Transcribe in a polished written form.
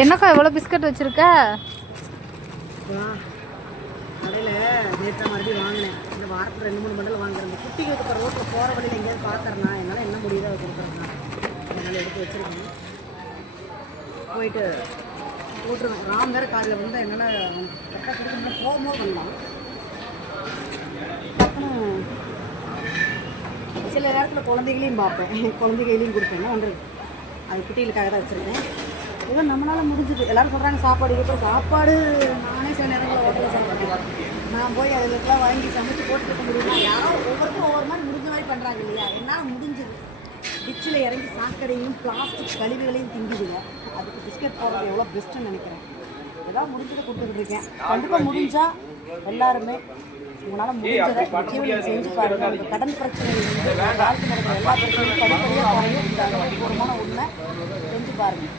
என்னக்கா இவ்வளோ பிஸ்கட் வச்சுருக்க? கடையில் நேற்று மறுபடியும் வாங்கினேன். இந்த வாரத்தில் 2-3 பண்டல் வாங்குறேன். குட்டிக்கு இப்போ ரோட்டில் போகிற வழியில் எங்கேயாவது பார்த்துறேன்னா என்னால் என்ன முடியுதோ அதை கொடுக்குறேன்னா என்னால் எடுத்து வச்சுருக்கேன். போயிட்டு போட்டுருவேன். ராம் வேறு காலையில் வந்து என்னால் கரெக்டாக கொடுக்கணும் போகும்போது பண்ணலாம். டக்குன்னு சில நேரத்தில் குழந்தைகளையும் பார்ப்பேன், குழந்தைகளையும் கொடுப்பேன். வந்து அது குட்டிகளுக்காக தான் வச்சுருக்கேன். ஏதோ நம்மளால் முடிஞ்சுது. எல்லோரும் சொல்கிறாங்க சாப்பாடு இப்போ சாப்பாடு நானே சில நேரங்களில் ஹோட்டலில் சாப்பிட்றேன். நான் போய் அதுக்கெல்லாம் வாங்கி சமைச்சு போட்டுக்க முடியுமா? யாரும் ஒவ்வொருத்தரும் ஒவ்வொரு மாதிரி முடிஞ்ச மாதிரி பண்ணுறாங்க இல்லையா? என்னால் முடிஞ்சது. டிச்சில் இறங்கி சாக்கடையும் பிளாஸ்டிக் கழிவுகளையும் திங்குதுங்க. அதுக்கு பிஸ்கட் போடுறது எவ்வளோ பெஸ்ட்டுன்னு நினைக்கிறேன். ஏதாவது முடிஞ்சதை கொடுத்துக்கிட்டு இருக்கேன். கண்டிப்பாக முடிஞ்சால் எல்லாருமே உங்களால் முடிஞ்சதை நிச்சயம் செஞ்சு பாருங்கள். அந்த கடன் பிரச்சனை வாழ்க்கை நடக்கிற எல்லா பிரச்சனையும் படிப்படியாக குறையும். இந்த அனுபவபூர்வமான உண்மை செஞ்சு பாருங்கள்.